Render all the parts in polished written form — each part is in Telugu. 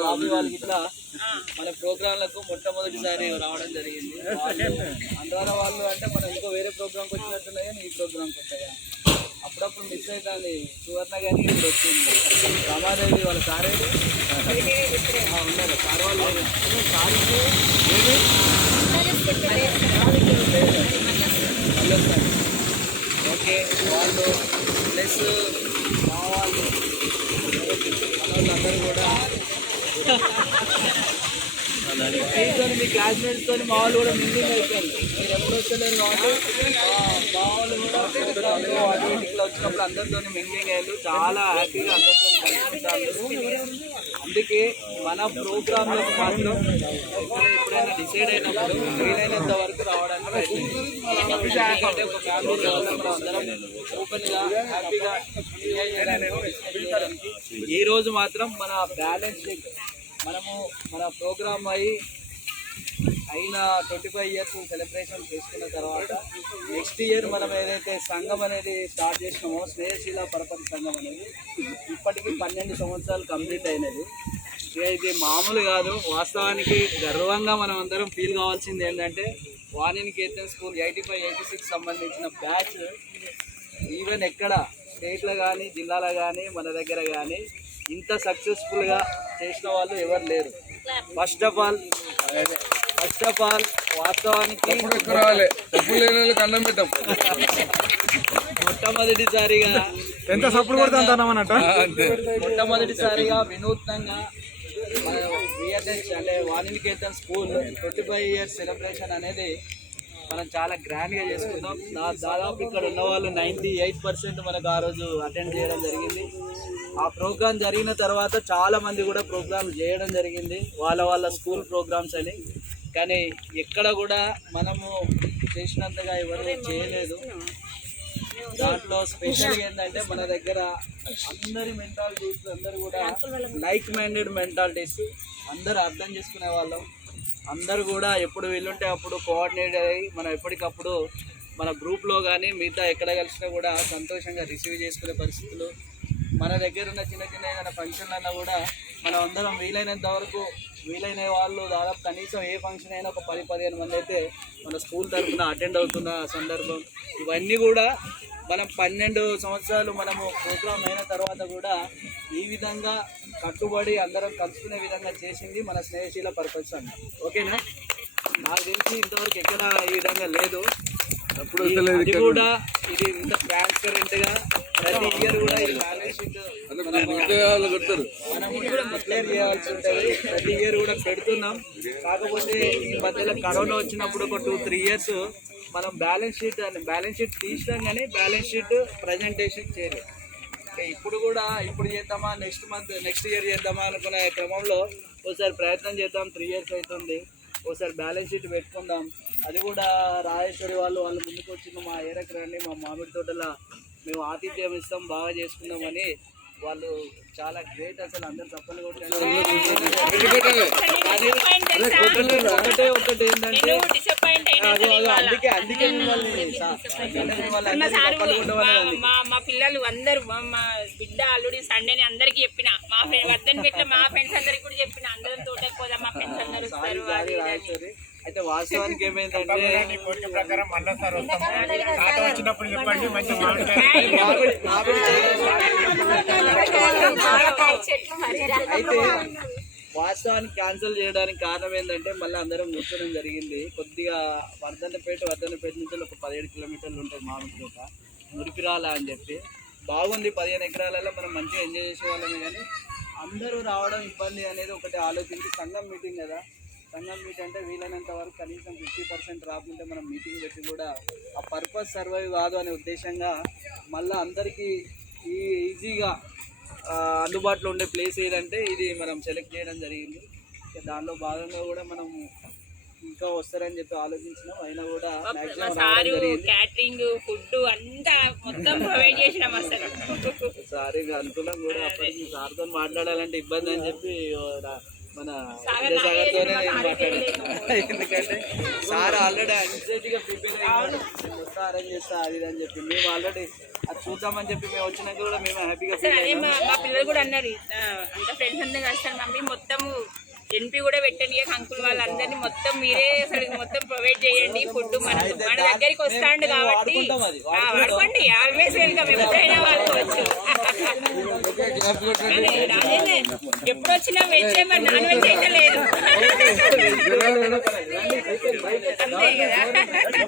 బాబీ వాళ్ళకి ఇట్లా మన ప్రోగ్రాంలకు మొట్టమొదటిసారి రావడం జరిగింది. అందరూ వాళ్ళు అంటే మనం ఇంకో వేరే ప్రోగ్రాంకి వచ్చినట్టున్నాయి కానీ ఈ ప్రోగ్రాంకి వచ్చాయా అప్పుడప్పుడు మిస్ అవుతుంది. సువర్ణ కానీ ఇప్పుడు వచ్చింది. రమాదేవి వాళ్ళ సారేది ఉన్నారు. సార్ వాళ్ళు సారీకి ఓకే వాళ్ళు ప్లస్ మా వాళ్ళు అందరూ కూడా మీ క్లాస్మేట్స్ తో మా వాళ్ళు కూడా మింగింగ్ అయిపోయింది. మీరు ఎప్పుడు వచ్చలేరు కాబట్టి మా వాళ్ళు కూడా ఇట్లా వచ్చినప్పుడు అందరితో మింగింగ్ అయ్యారు. చాలా హ్యాపీగా అందరితో కలుసుకుంటారు. అందుకే మన ప్రోగ్రామ్ లో మాత్రం ఎప్పుడైనా డిసైడ్ అయినప్పుడు వీలైనంత వరకు రావడానికి ఎందుకంటే ఒక ఫ్యామిలీ అందరం ఓపెన్ గా హ్యాపీగా ఈ రోజు మాత్రం మన బ్యాలెన్స్ షీట్ మనము మన ప్రోగ్రామ్ అయిన 25 years సెలబ్రేషన్ చేసుకున్న తర్వాత నెక్స్ట్ ఇయర్ మనం ఏదైతే సంఘం అనేది స్టార్ట్ చేసినామో స్నేహశీల పరపతి సంఘం అనేది ఇప్పటికీ 12 సంవత్సరాలు కంప్లీట్ అయినది. ఇక ఇది మామూలు కాదు. వాస్తవానికి గర్వంగా మనం అందరం ఫీల్ కావాల్సింది ఏంటంటే వాణినికేతన్ స్కూల్ 85-86 సంబంధించిన బ్యాచ్ ఈవెన్ ఎక్కడ స్టేట్లో కానీ జిల్లాలో కానీ మన దగ్గర కానీ ఇంత సక్సెస్ఫుల్గా చేసిన వాళ్ళు ఎవరు లేరు. ఫస్ట్ ఆఫ్ ఆల్ వాస్తవానికి మొట్టమొదటిసారిగా వినూత్నంగా విఎన్హెచ్ అంటే వాణినికేతన్ స్కూల్ 25 years సెలబ్రేషన్ అనేది మనం చాలా గ్రాండ్గా చేసుకున్నాం. దాదాపు ఇక్కడ ఉన్న వాళ్ళు 98% మనకు ఆ రోజు అటెండ్ చేయడం జరిగింది. ఆ ప్రోగ్రామ్ జరిగిన తర్వాత చాలామంది కూడా ప్రోగ్రామ్ చేయడం జరిగింది వాళ్ళ స్కూల్ ప్రోగ్రామ్స్ అని. కానీ ఎక్కడ కూడా మనము చేసినంతగా ఎవరు చేయలేదు. దాంట్లో స్పెషల్ ఏంటంటే మన దగ్గర అందరి మెంటాలిటీస్ అందరు కూడా లైక్ మైండెడ్ మెంటాలిటీస్ అందరూ అర్థం చేసుకునే వాళ్ళం. అందరూ కూడా ఎప్పుడు వీళ్ళుంటే అప్పుడు కోఆర్డినేట్ అయ్యి మనం ఎప్పటికప్పుడు మన గ్రూప్లో కానీ మిగతా ఎక్కడ కలిసినా కూడా సంతోషంగా రిసీవ్ చేసుకునే పరిస్థితులు. మన దగ్గర ఉన్న చిన్న చిన్న ఏదైనా ఫంక్షన్లన్నా కూడా మనం అందరం వీలైనంత వరకు వీలైన వాళ్ళు దాదాపు కనీసం ఏ ఫంక్షన్ అయినా ఒక 10-15 మంది అయితే మన స్కూల్ తరఫున అటెండ్ అవుతున్న సందర్భం. ఇవన్నీ కూడా మనం 12 సంవత్సరాలు మనము ప్రోగ్రామ్ అయిన తర్వాత కూడా ఈ విధంగా కట్టుబడి అందరం కలుసుకునే విధంగా చేసింది మన స్నేహశీల పర్పస్ అండి. ఓకేనా? నాకు తెలిసి ఇంతవరకు ఎక్కడ ఈ విధంగా లేదు. ఇది కూడా ఇది ఇంత ట్రాన్స్పరెంట్గా ప్రతి ఇయర్ కూడా ఈ బ్యాలెన్స్ షీట్ మనం డిక్లేర్ చేయాల్సి ఉంటుంది. ప్రతి ఇయర్ కూడా పెడుతున్నాం. కాకపోతే ఈ మధ్యలో కరోనా వచ్చినప్పుడు ఒక 2-3 years మనం బ్యాలెన్స్ షీట్ తీసినాం కానీ బ్యాలెన్స్ షీట్ ప్రజెంటేషన్ చేయలేదు. ఇప్పుడు కూడా ఇప్పుడు చేద్దామా నెక్స్ట్ ఇయర్ చేద్దామా అనుకునే క్రమంలో ఒకసారి ప్రయత్నం చేద్దాం. 3 years అవుతుంది. ఒకసారి బ్యాలెన్స్ షీట్ పెట్టుకుందాం. అది కూడా రాజేశ్వరి వాళ్ళు ముందుకు వచ్చిన మా ఏరకరాన్ని మా మామిడి తోటలో మేము ఆతిథ్యం ఇస్తాం బాగా చేసుకుందామని వాళ్ళు చాలా గ్రేట్. అసలు అందరు తప్పలు కొట్టారు. ఒకటే ఏంటంటే అందుకే మా పిల్లలు అందరు మా బిడ్డ అల్లుడి సండేని అందరికి చెప్పిన మా ఫ్రెండ్స్ అందరికి కూడా చెప్పిన అందరం తోటకి పోదాం మా ఫ్రెండ్స్ అందరూ వస్తారు. అయితే వాస్తవానికి ఏమైందంటే అయితే వాస్తవానికి క్యాన్సిల్ చేయడానికి కారణం ఏంటంటే మళ్ళీ అందరం కూర్చోడం జరిగింది. కొద్దిగా వర్ధన్నపేట నుంచి ఒక 17 kilometers ఉంటుంది మామిడితోట మురిపిరాల అని చెప్పి. బాగుంది 15 ఎకరాలలో మనం మంచిగా ఎంజాయ్ చేసేవాళ్ళమే. కానీ అందరూ రావడం ఇబ్బంది అనేది ఒకటి ఆలోచించి సంఘం మీటింగ్ కదా, సంఘం మీట్ అంటే వీలైనంత వరకు కనీసం 50% రాకుంటే మనం మీటింగ్ పెట్టి కూడా ఆ పర్పస్ సర్వైవ్ కాదు అనే ఉద్దేశంగా మళ్ళీ అందరికీ ఈజీగా అందుబాటులో ఉండే ప్లేస్ ఏదంటే ఇది మనం సెలెక్ట్ చేయడం జరిగింది. దానిలో భాగంగా కూడా మనం ఇంకా వస్తారని చెప్పి ఆలోచించినాం. అయినా కూడా క్యాటరింగ్ ఫుడ్ అంతా మొత్తం ప్రొవైడ్ చేసినాం. సారీ అనుకున్నాం కూడా అప్పటికి సార్తో మాట్లాడాలంటే ఇబ్బంది అని చెప్పి మన విద్యాసాగర్తోనే నేను మాట్లాడాను. ఎందుకంటే సార్ ఆల్రెడీ అంగ్జైటీగా ప్రిపేర్ అయ్యాడు, వస్తా అరేంజ్ చేస్తా అది అని చెప్పి. మేము ఆల్రెడీ అది చూద్దామని చెప్పి మేము వచ్చినాక కూడా మేము హ్యాపీగా ఫీల్ అయ్యాము. మా పిల్లలు కూడా అన్నారు అంత ఫ్రెండ్స్ అందరూ కలిసి మమ్మీ మొత్తం ఎన్పి కూడా పెట్టండి అంకుల్ వాళ్ళందరినీ మొత్తం మీరే అసలు మొత్తం ప్రొవైడ్ చేయండి ఫుడ్ మన దగ్గరికి వస్తాండు కాబట్టి వాడుకోండి ఆల్వేస్ వెల్కమ్ ఎవరైనా వాడుకోవచ్చు ఎప్పుడు వచ్చినా వెజ్ మరి నాన్ వెజ్ అయితే లేదు అంతే కదా అట్లా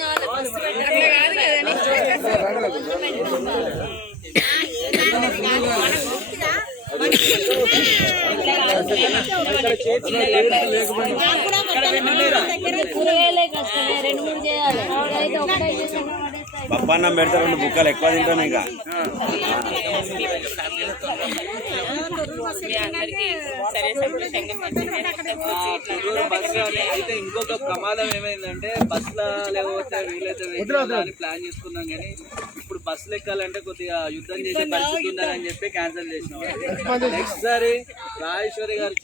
కాదు పప్పన్నం పెడితే 2 బుక్కలు ఎక్కువ తింటాను ఇంకా అయితే ఇంకొక ప్రమాదం ఏమైందంటే బస్సులో లేకపోతే వీలైతే అని ప్లాన్ చేసుకున్నాం కానీ ఇప్పుడు బస్సులు ఎక్కాలంటే కొద్దిగా యుద్ధం చేసే పరిస్థితి ఉందని చెప్పి క్యాన్సిల్ చేసినాం నెక్స్ట్ సారి రాజేశ్వరి గారు